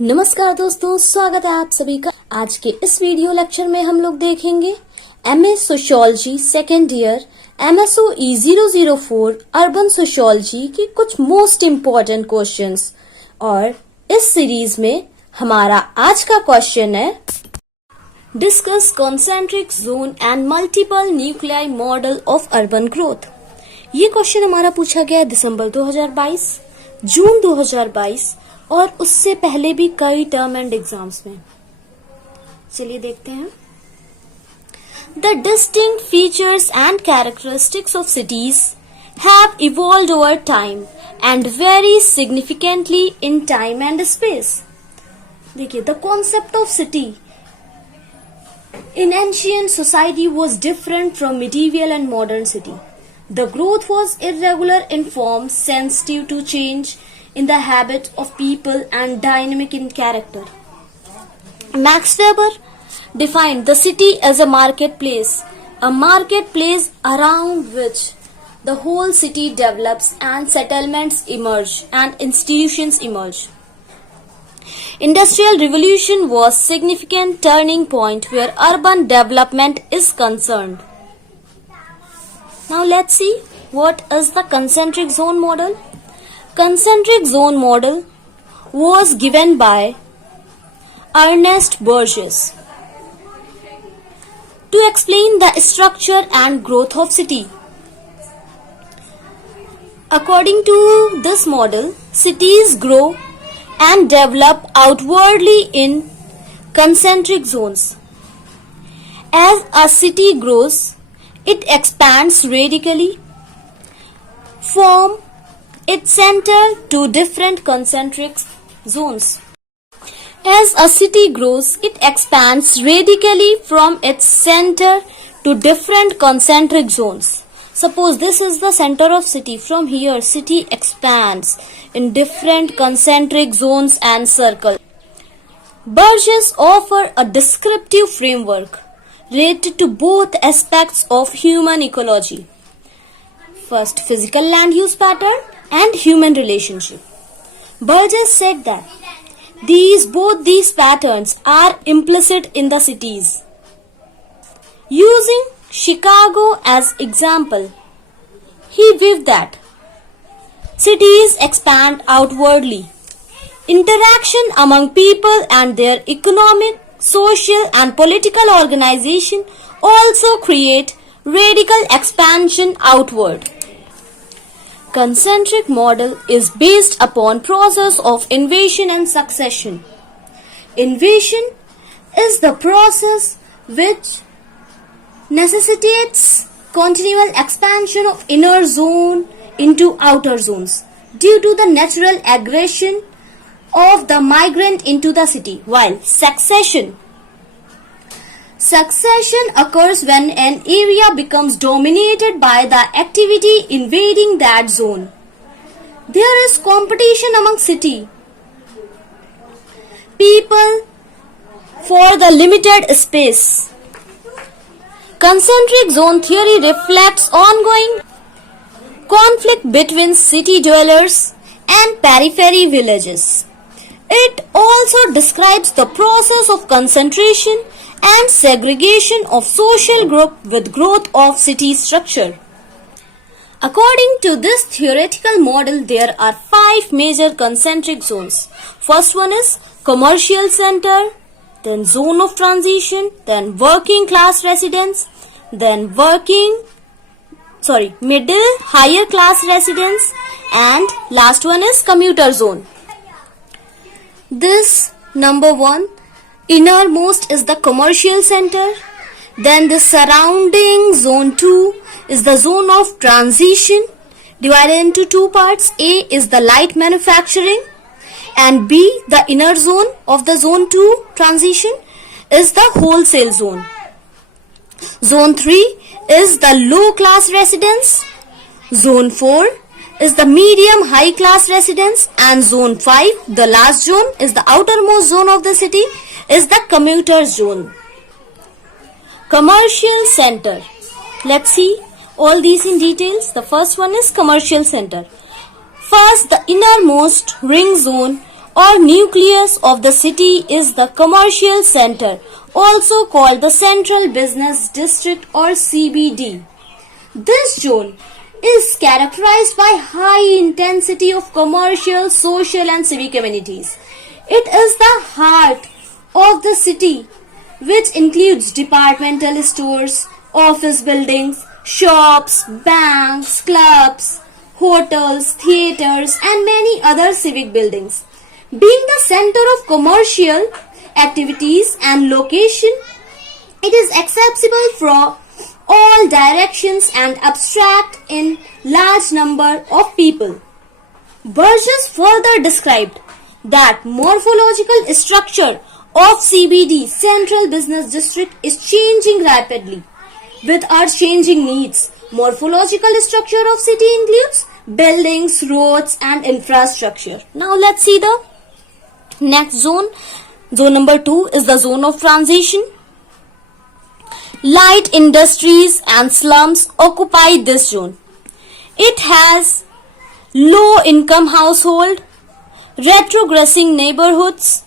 नमस्कार दोस्तों, स्वागत है आप सभी का। आज के इस वीडियो लेक्चर में हम लोग देखेंगे MA sociology second year MSOE 004 urban sociology की कुछ मोस्ट इम्पोर्टेंट क्वेश्चंस। और इस सीरीज में हमारा आज का क्वेश्चन है discuss concentric zone and multiple nuclei model of urban growth. ये क्वेश्चन हमारा पूछा गया है दिसंबर 2022, जून 2022 और उससे पहले भी कई टर्म एंड एग्जाम्स में। चलिए देखते हैं। The distinct features and characteristics of cities have evolved over time and vary significantly in time and space. देखिए, the concept of city in ancient society was different from medieval and modern city. The growth was irregular in form, sensitive to change in the habit of people and dynamic in character. Max Weber defined the city as a marketplace around which the whole city develops and settlements emerge and institutions emerge. Industrial Revolution was significant turning point where urban development is concerned. Now let's see what is the concentric zone model. Concentric zone model was given by Ernest Burgess to explain the structure and growth of city. According to this model, cities grow and develop outwardly in concentric zones. As a city grows, it expands radically from its center to different concentric zones. As a city grows, it expands radically from its center to different concentric zones. Suppose this is the center of city. From here, city expands in different concentric zones and circles. Burgess offer a descriptive framework related to both aspects of human ecology. First, physical land use pattern and human relationship. Burgess said that both these patterns are implicit in the cities. Using Chicago as example, he viewed that cities expand outwardly. Interaction among people and their economic, social and political organization also create radical expansion outward. Concentric model is based upon process of invasion and succession. Invasion is the process which necessitates continual expansion of inner zone into outer zones due to the natural aggression of the migrant into the city, while succession occurs when an area becomes dominated by the activity invading that zone. There is competition among city people for the limited space. Concentric zone theory reflects ongoing conflict between city dwellers and periphery villages. It also describes the process of concentration and segregation of social group with growth of city structure. According to this theoretical model, there are 5 major concentric zones. First one is commercial center, then zone of transition, then working class residence, then middle higher class residence, and last one is commuter zone. This number 1 innermost is the commercial center, then the surrounding zone 2 is the zone of transition divided into 2 parts. A is the light manufacturing and B, the inner zone of the zone 2 transition, is the wholesale zone. Zone 3 is the low class residence, zone 4 is the medium high class residence, and zone 5, the last zone, is the outermost zone of the city, is the commuter zone. Commercial center. Let's see all these in details. The first one is commercial center. First, the innermost ring zone or nucleus of the city is the commercial center, also called the Central Business District or CBD. This zone is characterized by high intensity of commercial, social and civic amenities. It is the heart of the city, which includes departmental stores, office buildings, shops, banks, clubs, hotels, theaters and many other civic buildings. Being the center of commercial activities and location, it is accessible from all directions and abstract in large number of people. Burgess further described that morphological structure of CBD, Central Business District, is changing rapidly with our changing needs. Morphological structure of city includes buildings, roads and infrastructure. Now let's see the next zone. Zone number 2 is the zone of transition. Light industries and slums occupy this zone. It has low income household, retrogressing neighborhoods,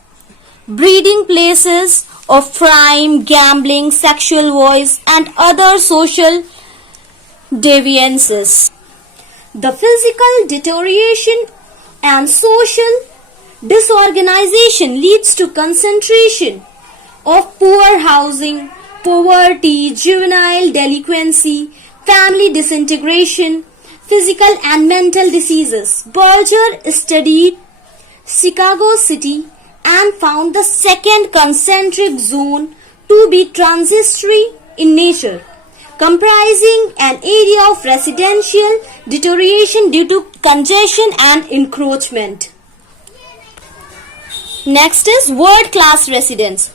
breeding places of crime, gambling, sexual vice and other social deviances. The physical deterioration and social disorganization leads to concentration of poor housing, poverty, juvenile delinquency, family disintegration, physical and mental diseases. Berger studied Chicago City and found the second concentric zone to be transitory in nature, comprising an area of residential deterioration due to congestion and encroachment. Next is working class residence.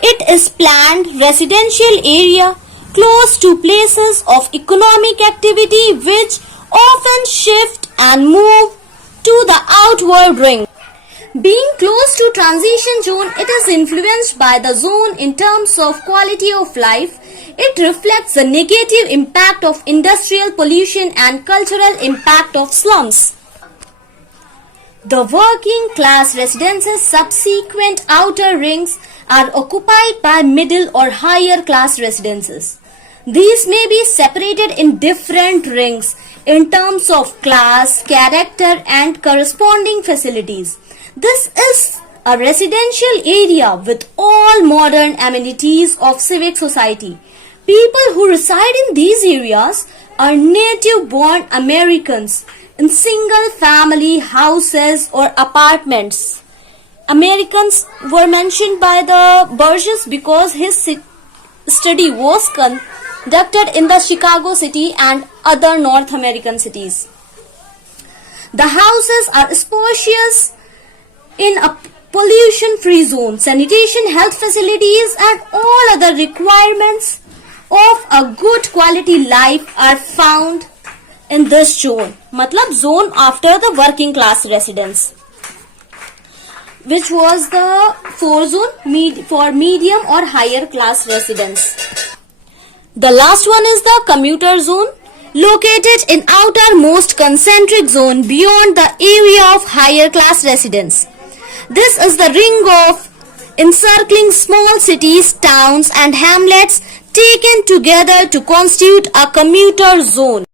It is planned residential area close to places of economic activity which often shift and move to the outward ring. Being close to transition zone, it is influenced by the zone in terms of quality of life. It reflects the negative impact of industrial pollution and cultural impact of slums. The working class residences subsequent outer rings are occupied by middle or higher class residences. These may be separated in different rings in terms of class, character and corresponding facilities. This is a residential area with all modern amenities of civic society. People who reside in these areas are native-born Americans in single-family houses or apartments. Americans were mentioned by the Burgess because his study was conducted in the Chicago city and other North American cities. The houses are spacious in a pollution-free zone. Sanitation, health facilities and all other requirements of a good quality life are found in this zone. मतलब zone after the working class residence, which was the fourth zone for medium or higher class residents. The last one is the commuter zone, located in outermost concentric zone beyond the area of higher class residents. This is the ring of encircling small cities, towns and hamlets taken together to constitute a commuter zone.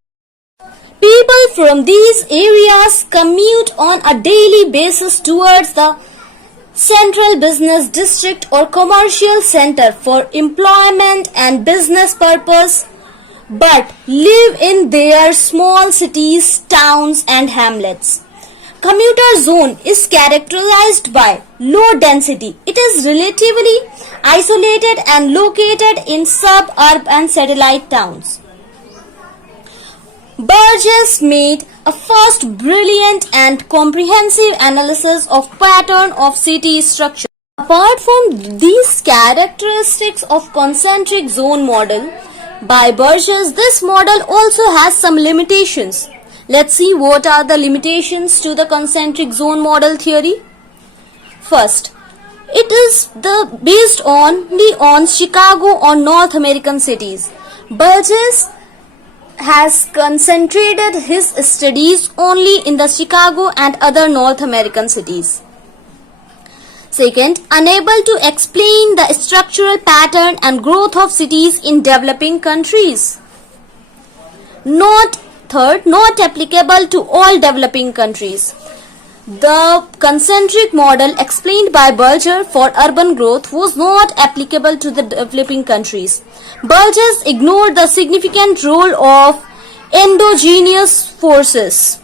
People from these areas commute on a daily basis towards the Central Business District or Commercial Center for employment and business purpose, but live in their small cities, towns and hamlets. Commuter zone is characterized by low density. It is relatively isolated and located in suburb and satellite towns. Burgess made a first brilliant and comprehensive analysis of pattern of city structure. Apart from these characteristics of concentric zone model by Burgess, this model also has some limitations. Let's see what are the limitations to the concentric zone model theory. First, it is based on Chicago or North American cities. Burgess has concentrated his studies only in the Chicago and other North American cities. Second, unable to explain the structural pattern and growth of cities in developing countries. Third, not applicable to all developing countries. The concentric model explained by Berger for urban growth was not applicable to the developing countries. Berger ignored the significant role of endogenous forces.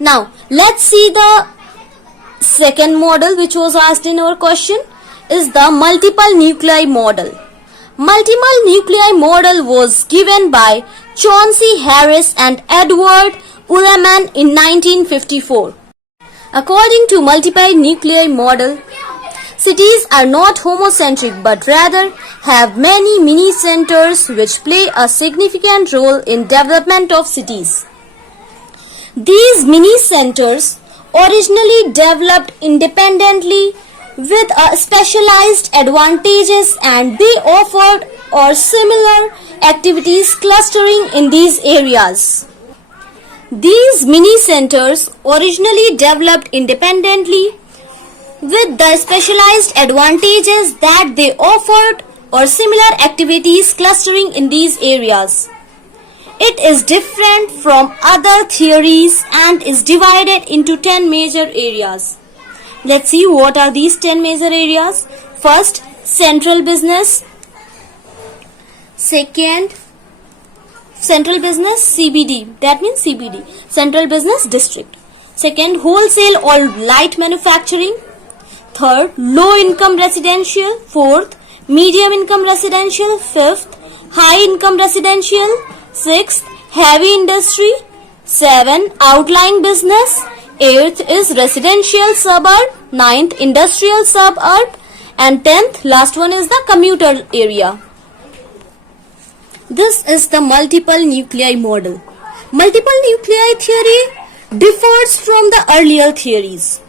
Now, let's see the second model which was asked in our question is the multiple nuclei model. Multiple nuclei model was given by Chauncey Harris and Edward Ullman in 1954. According to multiple nuclei model, cities are not homocentric but rather have many mini centers which play a significant role in development of cities. These mini centers originally developed independently with a specialized advantages and they offered or similar activities clustering in these areas. These mini centers originally developed independently with the specialized advantages that they offered or similar activities clustering in these areas. It is different from other theories and is divided into 10 major areas. Let's see what are these 10 major areas. First, central business. Second, central business CBD, that means CBD, central business district. Second, wholesale or light manufacturing. Third, low income residential. Fourth, medium income residential. Fifth, high income residential. Sixth, heavy industry. 7, outlying business. 8th is residential suburb. 9th, industrial suburb. And 10th, last one is the commuter area. This is the multiple nuclei model. Multiple nuclei theory differs from the earlier theories.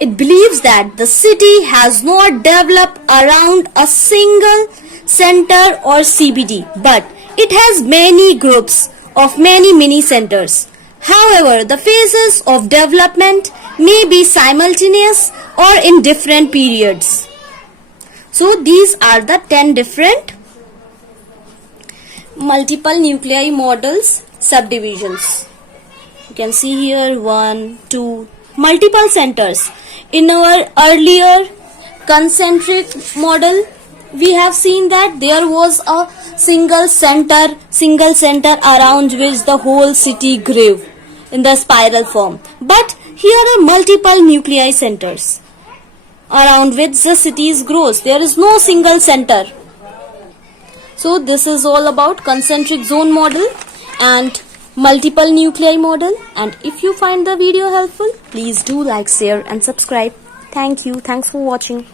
It believes that the city has not developed around a single center or CBD, but it has many groups of many mini centers. However, the phases of development may be simultaneous or in different periods. So these are the 10 different multiple nuclei models subdivisions. You can see here 1, 2, multiple centers. In our earlier concentric model, we have seen that there was a single center around which the whole city grew in the spiral form. But here are multiple nuclei centers around which the cities grows. There is no single center. So this is all about concentric zone model and multiple nuclei model. And if you find the video helpful, please do like, share and subscribe. Thank you. Thanks for watching.